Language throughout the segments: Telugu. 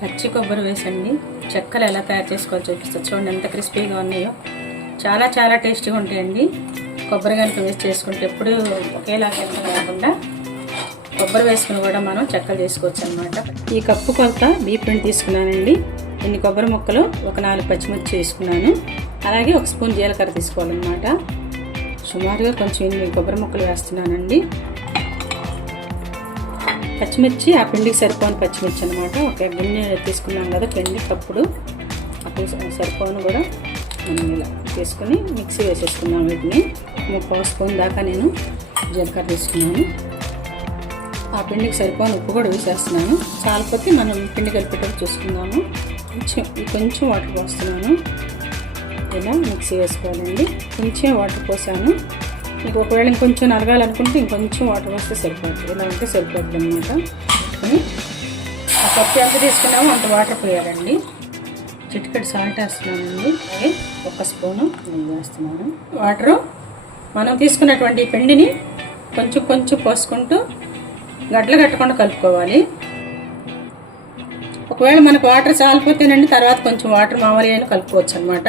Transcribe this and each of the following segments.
పచ్చి కొబ్బరి వేసండి చెక్కలు ఎలా తయారు చేసుకోవాలో చూపిస్తాను. చూడండి ఎంత క్రిస్పీగా ఉన్నాయో. చాలా చాలా టేస్టీగా ఉంటాయండి. కొబ్బరి కనుక వేసి చేసుకుంటే ఎప్పుడు ఒకేలాగా కాకుండా కొబ్బరి వేసుకుని కూడా మనం చెక్కలు చేసుకోవచ్చు అనమాట. ఈ కప్పు కొలత బియ్య పిండి తీసుకున్నానండి. ఇన్ని కొబ్బరి ముక్కలు, ఒక 4 పచ్చిమిర్చి వేసుకున్నాను. అలాగే 1 స్పూన్ జీలకర్ర తీసుకోవాలన్నమాట. సుమారుగా కొంచెం ఇన్ని కొబ్బరి ముక్కలు వేస్తున్నానండి. పచ్చిమిర్చి ఆ పిండికి సరిపోని పచ్చిమిర్చి అనమాట. ఒక గిన్నె తీసుకున్నాం కదా పిండి కప్పుడు, అప్పుడు సరిపోను కూడా మనం ఇలా తీసుకుని మిక్సీ వేసేసుకున్నాం. వీటిని 3 స్పూన్ దాకా నేను జీలకర్ర తీసుకున్నాను. ఆ పిండికి సరిపోని ఉప్పు కూడా వేసేస్తున్నాను. చాలపోతే మనం పిండి కలిపేటప్పుడు చూసుకుందాము. కొంచెం వాటర్ పోస్తున్నాను. ఇలా మిక్సీ వేసుకోవాలండి. కొంచెం వాటర్ పోసాను. మీకు ఒకవేళ ఇంకొంచెం నలగాలనుకుంటే ఇంకొంచెం వాటర్ వస్తే సరిపోతుంది. ఇలా ఉంటే సరిపోతుంది అనమాట. ఆ కప్పు ఎంత తీసుకున్నామో అంత వాటర్ పోయాలండి. చిటికెడు సాల్ట్ వేస్తున్నానండి. అలాగే 1 స్పూను నెయ్యి వేస్తున్నాను. వాటరు మనం తీసుకున్నటువంటి పిండిని కొంచెం కొంచెం పోసుకుంటూ గడ్డలు కట్టకుండా కలుపుకోవాలి. ఒకవేళ మనకు వాటర్ చాలిపోతేనండి తర్వాత కొంచెం వాటర్ మామూలు అయినా కలుపుకోవచ్చు అనమాట.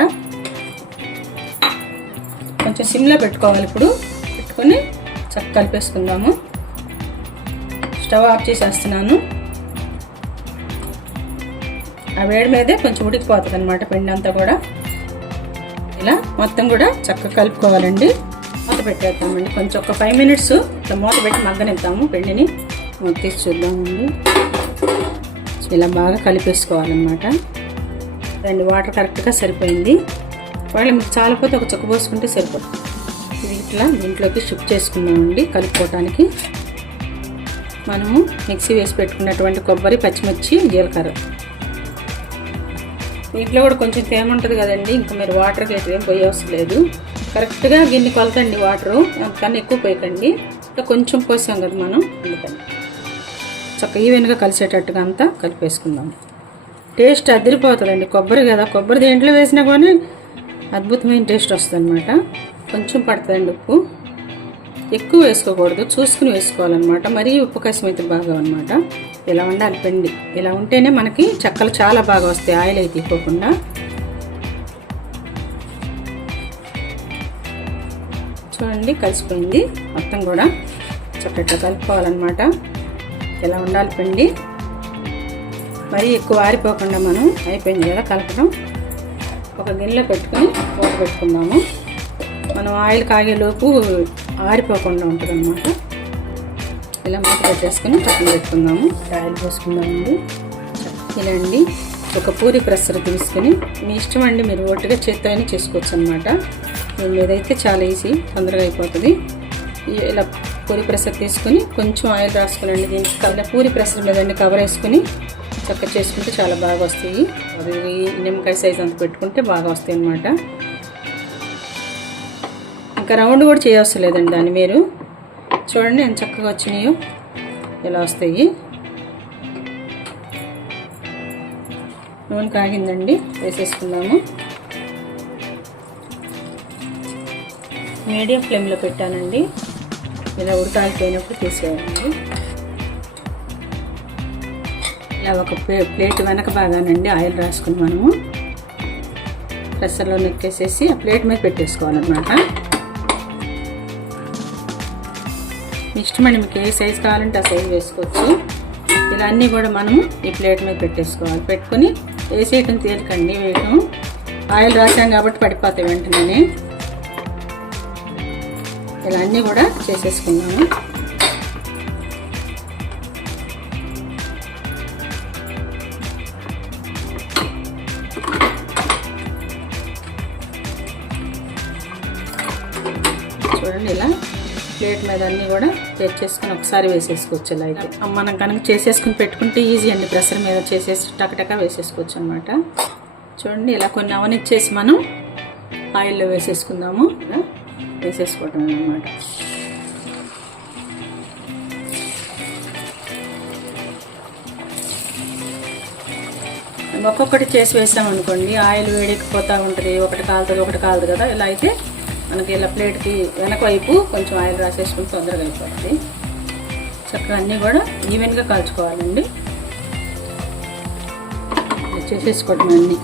కొంచెం సిమ్లో పెట్టుకోవాలి. ఇప్పుడు పెట్టుకొని చక్కగా కలిపేసుకుందాము. స్టవ్ ఆఫ్ చేసేస్తున్నాను. ఆ వేడి మీదే కొంచెం ఉడికిపోతుంది అనమాట పిండి అంతా కూడా. ఇలా మొత్తం కూడా చక్కగా కలుపుకోవాలండి. మూత పెట్టేద్దామండి. కొంచెం ఒక 5 మినిట్స్ ఇట్లా మూత పెట్టి మగ్గనిద్దాము. పిండిని తీసి చూద్దామండి. ఇలా బాగా కలిపేసుకోవాలన్నమాట. దాన్ని వాటర్ కరెక్ట్గా సరిపోయింది. వాళ్ళు మీకు చాలపోతే ఒక చుక్క పోసుకుంటే సరిపోతుంది. ఇది ఇట్లా దీంట్లోకి షిఫ్ట్ చేసుకుందామండి. కలుపుకోవటానికి మనము మిక్సీ వేసి పెట్టుకున్నటువంటి కొబ్బరి, పచ్చిమిర్చి, జీలకర్ర. దీంట్లో కూడా కొంచెం తేమ ఉంటుంది కదండి. ఇంకా మీరు వాటర్కి అయితే ఏం పోయే అవసరం లేదు. కరెక్ట్గా గిన్నె కొలతండి వాటరు. అంతకన్నా ఎక్కువ పోయకండి. ఇంకా కొంచెం పోసాం కదా మనం, అందుకని చక్కగా ఈవెన్గా కలిసేటట్టుగా అంతా కలిపేసుకుందాం. టేస్ట్ అదిరిపోతుందండి. కొబ్బరి కదా, కొబ్బరి దేంట్లో వేసినా కానీ అద్భుతమైన టేస్ట్ వస్తుంది అనమాట. కొంచెం పడుతుందండి ఉప్పు. ఎక్కువ వేసుకోకూడదు, చూసుకుని వేసుకోవాలన్నమాట. మరీ ఉప్పు కసం అయితే బాగా అనమాట. ఇలా ఉండాలి పిండి. ఇలా ఉంటేనే మనకి చెక్కలు చాలా బాగా వస్తాయి, ఆయిల్ అయితే తీసుకోకుండా. చూడండి కలిసిపోయింది మొత్తం కూడా. చక్కగా కలుపుకోవాలన్నమాట. ఇలా ఉండాలి పిండి. మరీ ఎక్కువ ఆరిపోకుండా మనం అయిపోయింది కదా కలపడం. ఒక గిన్నెలో పెట్టుకొని మూత పెట్టుకుందాము. మనం ఆయిల్ కాగేలోపు ఆరిపోకుండా ఉంటుంది అనమాట. ఇలా మూత పెట్టేసుకొని పక్కన పెట్టుకుందాము. ఆయిల్ పోసుకుందామండి. ఇలా అండి ఒక పూరి ప్రెస్సర్ తీసుకొని, మీ ఇష్టం అండి, మీరు ఒట్టిగా చేత్తో అయినా చేసుకోవచ్చు అనమాట. ఇదైతే చాలా ఈజీ, తొందరగా అయిపోతుంది. ఇలా పూరి ప్రెస్సర్ తీసుకొని కొంచెం ఆయిల్ రాసుకునండి. దీనికి ఇలా పూరి ప్రెస్సర్ మీద కవర్ వేసుకొని చక్కగా చేసుకుంటే చాలా బాగా వస్తాయి. అది నిమ్మకాయ సైజ్ అంత పెట్టుకుంటే బాగా వస్తాయి అన్నమాట. ఇంకా రౌండ్ కూడా చేయవసరం లేదండి దాన్ని. మీరు చూడండి ఎంత చక్కగా వచ్చినాయో, ఇలా వస్తాయి. నూనె కాగిందండి, వేసేసుకుందాము. మీడియం ఫ్లేమ్లో పెట్టానండి. ఇలా ఉడకాలిపోయినప్పుడు తీసేయాలండి. ఇలా ఒక ప్లేట్ వెనక బాగానండి ఆయిల్ రాసుకుని మనము ప్రెషర్లో నెక్కేసేసి ఆ ప్లేట్ మీద పెట్టేసుకోవాలన్నమాట. ఇష్టమండి, మీకు ఏ సైజు కావాలంటే ఆ సైజు వేసుకోవచ్చు. ఇలా అన్నీ కూడా మనము ఈ ప్లేట్ మీద పెట్టేసుకోవాలి. పెట్టుకొని వేసేయటం తేలికండి. వేయటం ఆయిల్ రాసాం కాబట్టి పడిపోతాయి వెంటనే. ఇలా అన్నీ కూడా చేసేసుకున్నాము. చూడండి ఇలా ప్లేట్ మీద అన్నీ కూడా చేసుకొని ఒకసారి వేసేసుకోవచ్చు. ఇలా అయితే మనం కనుక చేసేసుకుని పెట్టుకుంటే ఈజీ అండి. ప్రెషర్ మీద చేసేసి టకటక వేసేసుకోవచ్చు అనమాట. చూడండి ఇలా కొన్ని అవనిచ్చేసి మనం ఆయిల్లో వేసేసుకుందాము. ఇలా వేసేసుకోవటం అన్నమాట. ఒక్కొక్కటి చేసి వేసామనుకోండి ఆయిల్ వేడెక్కిపోతూ ఉంటుంది. ఒకటి కాలుతుంది, ఒకటి కాలదు కదా. ఇలా అయితే మనకి ఇలా ప్లేట్కి వెనక వైపు కొంచెం ఆయిల్ రాసేసుకుని తొందరగా అయిపోతుంది. చక్కగా అన్నీ కూడా ఈవెన్గా కాల్చుకోవాలండి. చేసేసుకోవటం అన్నీ.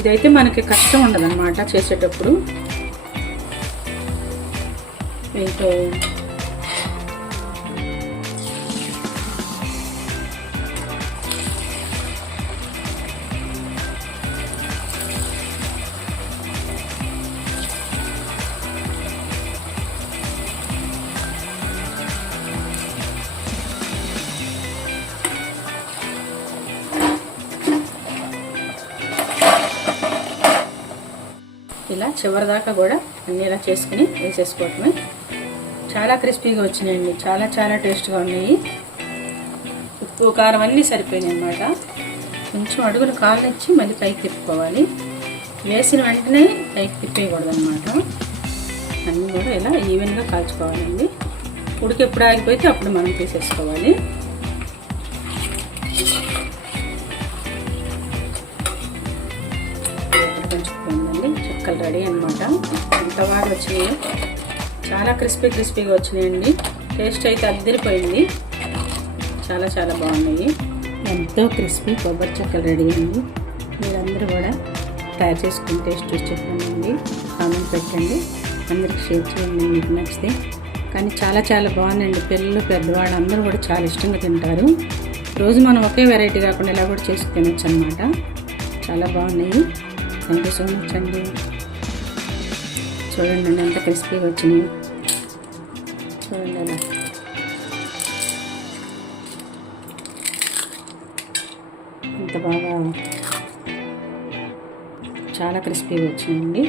ఇదైతే మనకి కష్టం ఉండదన్నమాట చేసేటప్పుడు. ఇంకో ఇలా చివరిదాకా కూడా అన్నీ ఇలా చేసుకుని వేసేసుకోవటమే. చాలా క్రిస్పీగా వచ్చినాయండి, చాలా చాలా టేస్ట్గా ఉన్నాయి. ఉప్పు కారం అన్నీ సరిపోయినాయి అన్నమాట. కొంచెం అడుగులు కాలనిచ్చి మళ్ళీ పైకి తిప్పుకోవాలి. వేసిన వెంటనే పైకి తిప్పేయకూడదు అనమాట. అన్నీ కూడా ఇలా ఈవెన్గా కాల్చుకోవాలండి. ఉడికి ఎప్పుడు ఆగిపోతే అప్పుడు మనం తీసేసుకోవాలి. చెక్కలు రెడీ అనమాట. ఎంత బాగా వచ్చినాయి, చాలా క్రిస్పీగా వచ్చినాయండి. టేస్ట్ అయితే అద్దరిపోయింది, చాలా చాలా బాగున్నాయి. ఎంతో క్రిస్పీ కొబ్బరి చెక్కలు రెడీ అయింది. మీరందరూ కూడా తయారు చేసుకుని టేస్ట్ చూసి చెప్పండి, కామెంట్ పెట్టండి, అందరికి షేర్ చేయండి మీకు నచ్చితే. కానీ చాలా చాలా బాగుందండి. పిల్లలు పెద్దవాళ్ళు అందరూ కూడా చాలా ఇష్టంగా తింటారు. రోజు మనం ఒకే వెరైటీ కాకుండా ఇలా కూడా చేసి తినొచ్చు అనమాట. చాలా బాగున్నాయి. థ్యాంక్ యూ సో మచ్ అండి. చూడండి ఎంత క్రిస్పీగా వచ్చినాయి. చూడండి అలా ఎంత బాగా, చాలా క్రిస్పీగా వచ్చినాయండి.